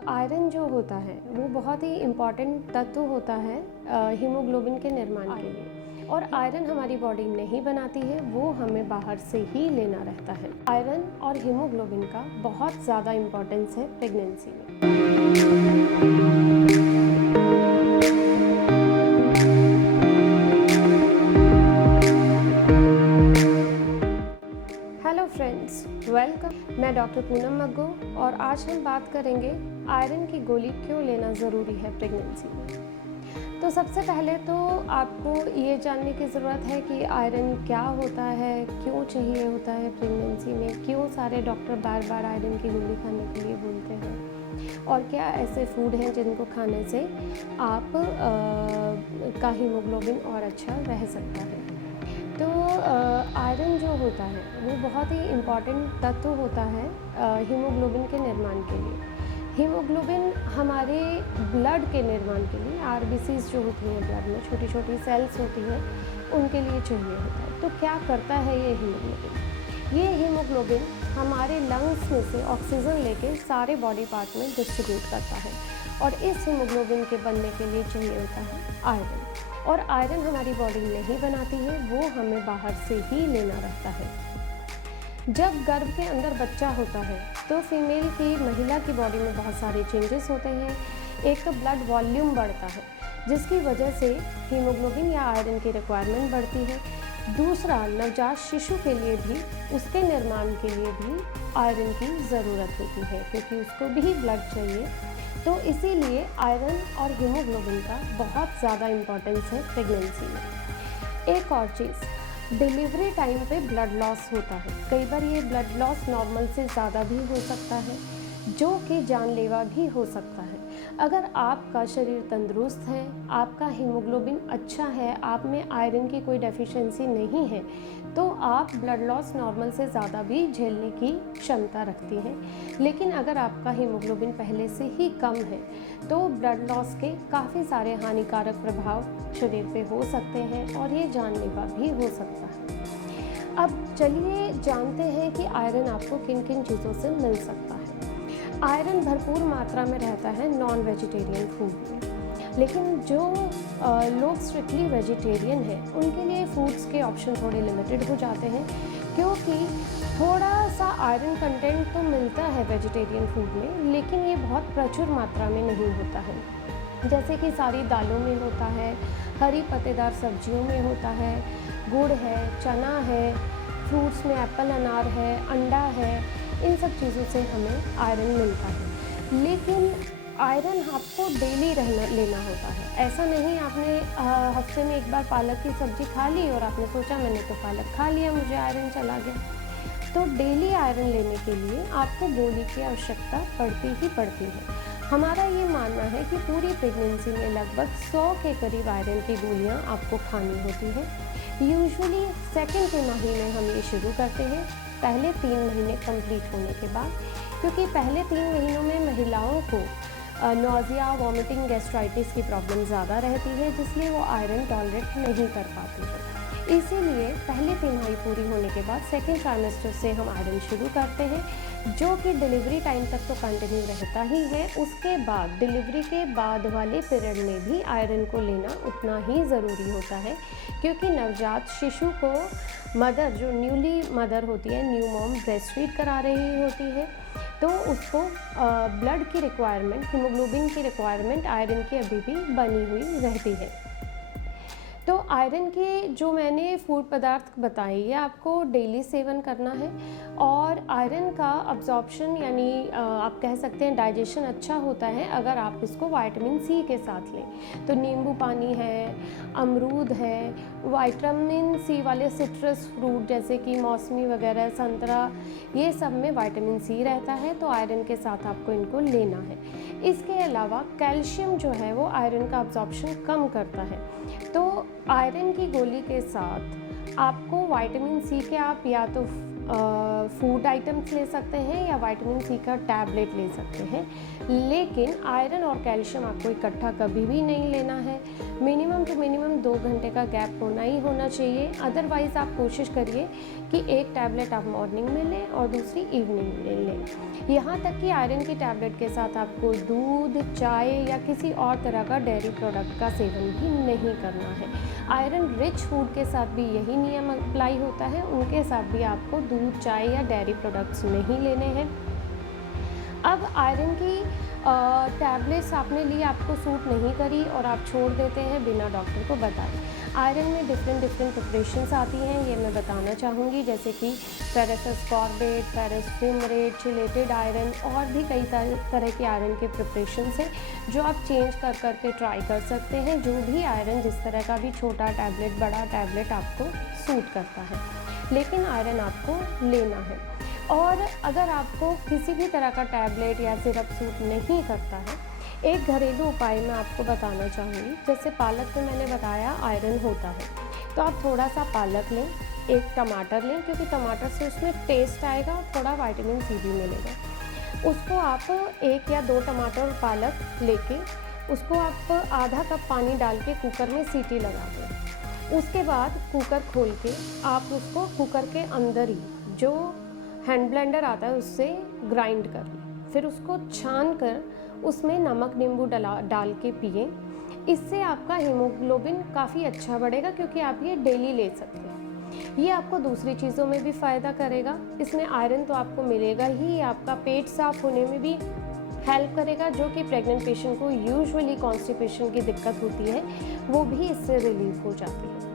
Iron जो होता है वो बहुत ही इम्पॉर्टेंट तत्व होता है हीमोग्लोबिन के निर्माण के लिए। और आयरन हमारी बॉडी नहीं बनाती है, वो हमें बाहर से ही लेना रहता है। आयरन और हीमोग्लोबिन का बहुत ज़्यादा इम्पोर्टेंस है प्रेगनेंसी में। Hello friends, welcome. मैं डॉक्टर पूनम मग्गो और आज हम बात करेंगे आयरन की गोली क्यों लेना ज़रूरी है प्रेगनेंसी में। तो सबसे पहले तो आपको ये जानने की ज़रूरत है कि आयरन क्या होता है, क्यों चाहिए होता है प्रेगनेंसी में, क्यों सारे डॉक्टर बार बार आयरन की गोली खाने के लिए बोलते हैं और क्या ऐसे फूड हैं जिनको खाने से आप का हीमोग्लोबिन और अच्छा रह सकता है। तो आयरन जो होता है वो बहुत ही इम्पॉर्टेंट तत्व होता है हीमोग्लोबिन के निर्माण के लिए। हीमोग्लोबिन हमारे ब्लड के निर्माण के लिए, आरबीसीज जो होती हैं ब्लड में, छोटी छोटी सेल्स होती हैं, उनके लिए चाहिए होता है। तो क्या करता है ये हीमोग्लोबिन? ये हीमोग्लोबिन हमारे लंग्स में से ऑक्सीजन लेके सारे बॉडी पार्ट में डिस्ट्रीब्यूट करता है और इस हीमोग्लोबिन के बनने के लिए चाहिए होता है आयरन। और आयरन हमारी बॉडी नहीं बनाती है, वो हमें बाहर से ही लेना रहता है। जब गर्भ के अंदर बच्चा होता है तो महिला की बॉडी में बहुत सारे चेंजेस होते हैं। एक तो ब्लड वॉल्यूम बढ़ता है जिसकी वजह से हीमोग्लोबिन या आयरन की रिक्वायरमेंट बढ़ती है। दूसरा, नवजात शिशु के लिए भी, उसके निर्माण के लिए भी आयरन की ज़रूरत होती है क्योंकि उसको भी ब्लड चाहिए। तो इसीलिए आयरन और हीमोग्लोबिन का बहुत ज़्यादा इम्पोर्टेंस है प्रेगनेंसी में। एक और चीज़, डिलीवरी टाइम पे ब्लड लॉस होता है। कई बार ये ब्लड लॉस नॉर्मल से ज़्यादा भी हो सकता है, जो कि जानलेवा भी हो सकता है। अगर आपका शरीर तंदुरुस्त है, आपका हीमोग्लोबिन अच्छा है, आप में आयरन की कोई डेफिशिएंसी नहीं है, तो आप ब्लड लॉस नॉर्मल से ज़्यादा भी झेलने की क्षमता रखती हैं। लेकिन अगर आपका हीमोग्लोबिन पहले से ही कम है तो ब्लड लॉस के काफ़ी सारे हानिकारक प्रभाव शरीर पे हो सकते हैं और ये जानलेवा भी हो सकता है। अब चलिए जानते हैं कि आयरन आपको किन किन चीज़ों से मिल सकता है। आयरन भरपूर मात्रा में रहता है नॉन वेजिटेरियन फूड में, लेकिन जो लोग स्ट्रिक्टली वेजिटेरियन हैं उनके लिए फूड्स के ऑप्शन थोड़े लिमिटेड हो जाते हैं क्योंकि थोड़ा सा आयरन कंटेंट तो मिलता है वेजिटेरियन फूड में, लेकिन ये बहुत प्रचुर मात्रा में नहीं होता है। जैसे कि सारी दालों में होता है, हरी पत्तेदार सब्जियों में होता है, गुड़ है, चना है, फ्रूट्स में एप्पल, अनार है, अंडा है, इन सब चीज़ों से हमें आयरन मिलता है। लेकिन आयरन आपको डेली लेना होता है। ऐसा नहीं आपने हफ्ते में एक बार पालक की सब्ज़ी खा ली और आपने सोचा मैंने तो पालक खा लिया, मुझे आयरन चला गया। तो डेली आयरन लेने के लिए आपको गोली की आवश्यकता पड़ती ही पड़ती है। हमारा ये मानना है कि पूरी प्रेगनेंसी में लगभग 100 के करीब आयरन की गोलियाँ आपको खानी होती है। यूजुअली सेकेंड तिमाही में हम ये शुरू करते हैं, पहले 3 महीने कंप्लीट होने के बाद, क्योंकि पहले 3 महीनों में महिलाओं को नोज़िया, वॉमिटिंग, गैस्ट्राइटिस की प्रॉब्लम ज़्यादा रहती है, जिसलिए वो आयरन टॉलरेट नहीं कर पाती है। इसीलिए पहली तिमाही पूरी होने के बाद सेकेंड ट्राइमेस्टर से हम आयरन शुरू करते हैं, जो कि डिलीवरी टाइम तक तो कंटिन्यू रहता ही है। उसके बाद डिलीवरी के बाद वाले पीरियड में भी आयरन को लेना उतना ही ज़रूरी होता है, क्योंकि नवजात शिशु को मदर, जो न्यूली मदर होती है, न्यू मॉम ब्रेस्ट फीड करा रही होती है, तो उसको ब्लड की रिक्वायरमेंट, हीमोग्लोबिन की रिक्वायरमेंट आयरन की अभी भी बनी हुई रहती है। तो आयरन के जो मैंने फूड पदार्थ बताए, ये आपको डेली सेवन करना है और आयरन का अब्जॉर्प्शन यानी आप कह सकते हैं डाइजेशन अच्छा होता है अगर आप इसको विटामिन सी के साथ लें। तो नींबू पानी है, अमरूद है, विटामिन सी वाले सिट्रस फ्रूट जैसे कि मौसमी वगैरह, संतरा, ये सब में विटामिन सी रहता है, तो आयरन के साथ आपको इनको लेना है। इसके अलावा कैल्शियम जो है वो आयरन का अब्जॉर्प्शन कम करता है, तो आयरन की गोली के साथ आपको विटामिन सी के आप या तो फूड आइटम्स ले सकते हैं या विटामिन सी का टैबलेट ले सकते हैं, लेकिन आयरन और कैल्शियम आपको इकट्ठा कभी भी नहीं लेना है। मिनिमम टू मिनिमम 2 घंटे का गैप होना ही होना चाहिए। अदरवाइज़ आप कोशिश करिए कि एक टैबलेट आप मॉर्निंग में लें और दूसरी इवनिंग में लें। यहाँ तक कि आयरन की टैबलेट के साथ आपको दूध, चाय या किसी और तरह का डेयरी प्रोडक्ट का सेवन भी नहीं करना है। आयरन रिच फूड के साथ भी यही नियम अप्लाई होता है, उनके साथ भी आपको दूध, चाय या डेयरी प्रोडक्ट्स नहीं लेने हैं। अब आयरन की टैबलेट्स आपने ली, आपको सूट नहीं करी और आप छोड़ देते हैं बिना डॉक्टर को बताए। आयरन में डिफरेंट प्रिपरेशंस आती हैं, ये मैं बताना चाहूँगी, जैसे कि ferrous ascorbate, ferrous fumarate, chelated iron और भी कई तरह के आयरन के प्रिपरेशंस हैं जो आप चेंज कर करके ट्राई कर सकते हैं। जो भी आयरन जिस तरह का भी छोटा टैबलेट, बड़ा टैबलेट आपको सूट करता है, लेकिन आयरन आपको लेना है। और अगर आपको किसी भी तरह का टैबलेट या सिरप सूट नहीं करता है, एक घरेलू उपाय मैं आपको बताना चाहूँगी। जैसे पालक में मैंने बताया आयरन होता है, तो आप थोड़ा सा पालक लें, एक टमाटर लें, क्योंकि टमाटर से उसमें टेस्ट आएगा और थोड़ा विटामिन सी भी मिलेगा। उसको आप 1 या 2 टमाटर और पालक लेके उसको आप आधा कप पानी डाल के कुकर में सीटी लगा दें। उसके बाद कुकर खोल के आप उसको कुकर के अंदर ही जो हैंड ब्लेंडर आता है उससे ग्राइंड कर लें। फिर उसको छान कर उसमें नमक, नींबू डाल के पिए। इससे आपका हीमोग्लोबिन काफ़ी अच्छा बढ़ेगा, क्योंकि आप ये डेली ले सकते हैं। ये आपको दूसरी चीज़ों में भी फ़ायदा करेगा। इसमें आयरन तो आपको मिलेगा ही, आपका पेट साफ होने में भी हेल्प करेगा, जो कि प्रेग्नेंट पेशेंट को यूजुअली कॉन्स्टिपेशन की दिक्कत होती है, वो भी इससे रिलीव हो जाती है।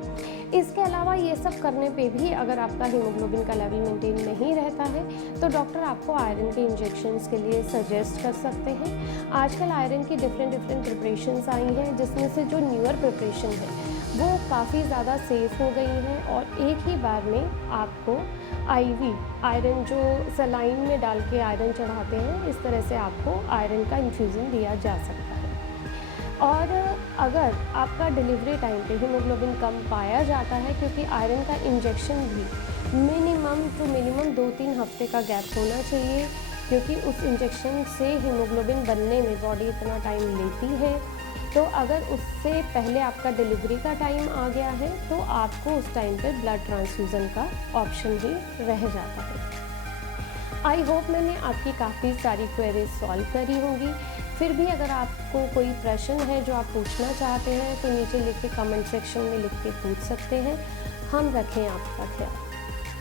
इसके अलावा ये सब करने पे भी अगर आपका हीमोग्लोबिन का लेवल मेंटेन नहीं रहता है, तो डॉक्टर आपको आयरन के इंजेक्शंस के लिए सजेस्ट कर सकते हैं। आजकल आयरन की डिफरेंट प्रिपरेशंस आई हैं, जिसमें से जो न्यूअर प्रिपरेशन है वो काफ़ी ज़्यादा सेफ़ हो गई हैं और एक ही बार में आपको आईवी आयरन, जो सलाइन में डाल के आयरन चढ़ाते हैं, इस तरह से आपको आयरन का इन्फ्यूज़न दिया जा सकता है। और अगर आपका डिलीवरी टाइम पे हीमोग्लोबिन कम पाया जाता है, क्योंकि आयरन का इंजेक्शन भी मिनिमम टू मिनिमम 2-3 हफ्ते का गैप होना चाहिए, क्योंकि उस इंजेक्शन से हीमोग्लोबिन बनने में बॉडी इतना टाइम लेती है। तो अगर उससे पहले आपका डिलीवरी का टाइम आ गया है, तो आपको उस टाइम पे ब्लड ट्रांसफ्यूज़न का ऑप्शन भी रह जाता है। आई होप मैंने आपकी काफ़ी सारी क्वेरीज सॉल्व करी होंगी। फिर भी अगर आपको कोई प्रश्न है जो आप पूछना चाहते हैं, तो नीचे लिख के कमेंट सेक्शन में लिख के पूछ सकते हैं। हम रखें आपका ख्याल।